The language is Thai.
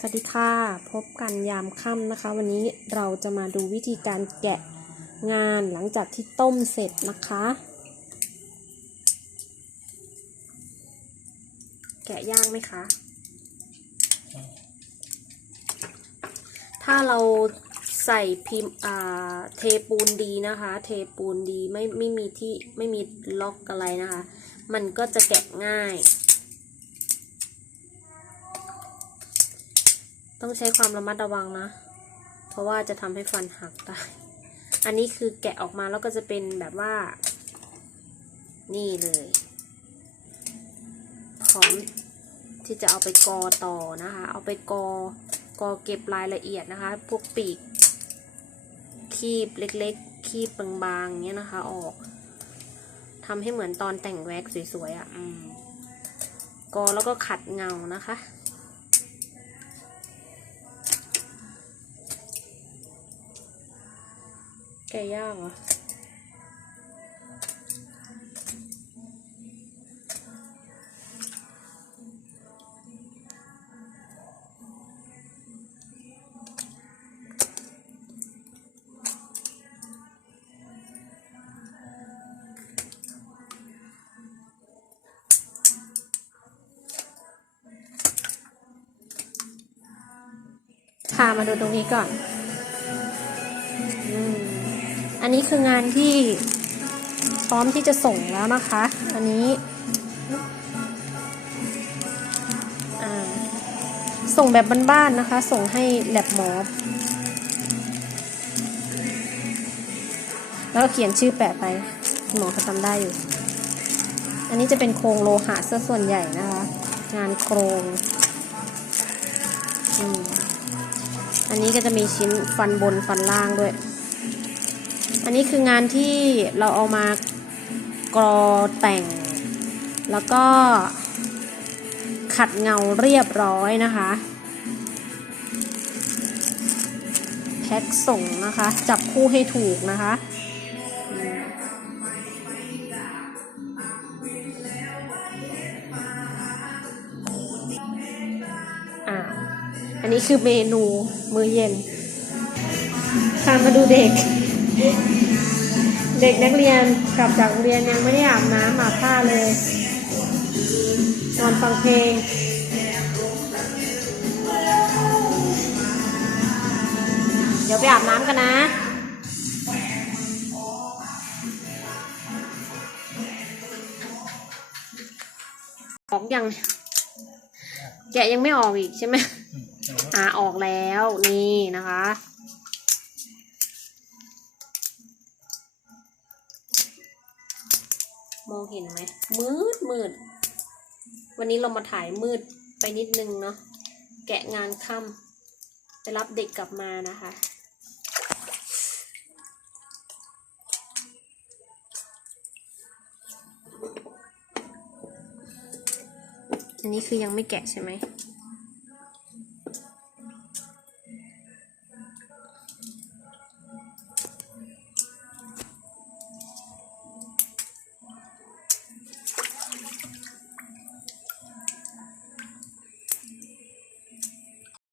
สวัสดีค่ะพบกันยามค่ำนะคะ วันนี้เราจะมาดูวิธีการแกะงานหลังจากที่ต้มเสร็จนะคะ แกะยากไหมคะ ถ้าเราใส่พิมพ์เทปูนดีนะคะ เทปูนดีไม่ไม่มีที่ไม่มีล็อกอะไรนะคะ มันก็จะแกะง่าย ต้องใช้ความระมัดระวังนะ เพราะว่าจะทำให้ฟันหักได้ อันนี้คือแกะออกมาแล้วก็จะเป็นแบบว่า นี่เลยพร้อมที่จะเอาไปกอต่อนะคะ เอาไปกอกอเก็บรายละเอียดนะคะ พวกปีก คีบเล็กๆ คีบบางๆเนี้ยนะคะ ออกทำให้เหมือนตอนแต่งแว็กสวยๆอะ่ะกอแล้วก็ขัดเงานะคะ แกะยากเหรอค่ะมาดูตรงนี้ก่อน อันนี้คืองานที่พร้อมที่จะส่งแล้วนะคะ อันนี้ส่งแบบบ้านๆนะคะ ส่งให้แลบหมอแล้วก็เขียนชื่อแปะไปหมอเขาจำได้อยู่ อันนี้จะเป็นโครงโลหะซะส่วนใหญ่นะคะ งานโครงอ,อันนี้ก็จะมีชิ้นฟันบนฟันล่างด้วย อันนี้คืองานที่เราเอามากรอแต่ง แล้วก็ขัดเงาเรียบร้อยนะคะแพ็คส่งนะคะ จับคู่ให้ถูกนะคะอ่าอันนี้คือเมนู มื้อเย็นพามาดูเด็ก เด็กนักเรียนกลับจากโรงเรียนยังไม่ได้อาบน้ำอาบผ้าเลย นอนฟังเพลงเดี๋ยวไปอาบน้ำกันนะ ออกยังแกะยังไม่ออกอีกใช่ไหมอ่าออกแล้วนี่นะคะ มองเห็นไหม มืดมืด วันนี้เรามาถ่ายมืดไปนิดนึงเนาะ แกะงานค่ำไปรับเด็กกลับมานะคะ อันนี้คือยังไม่แกะใช่ไหม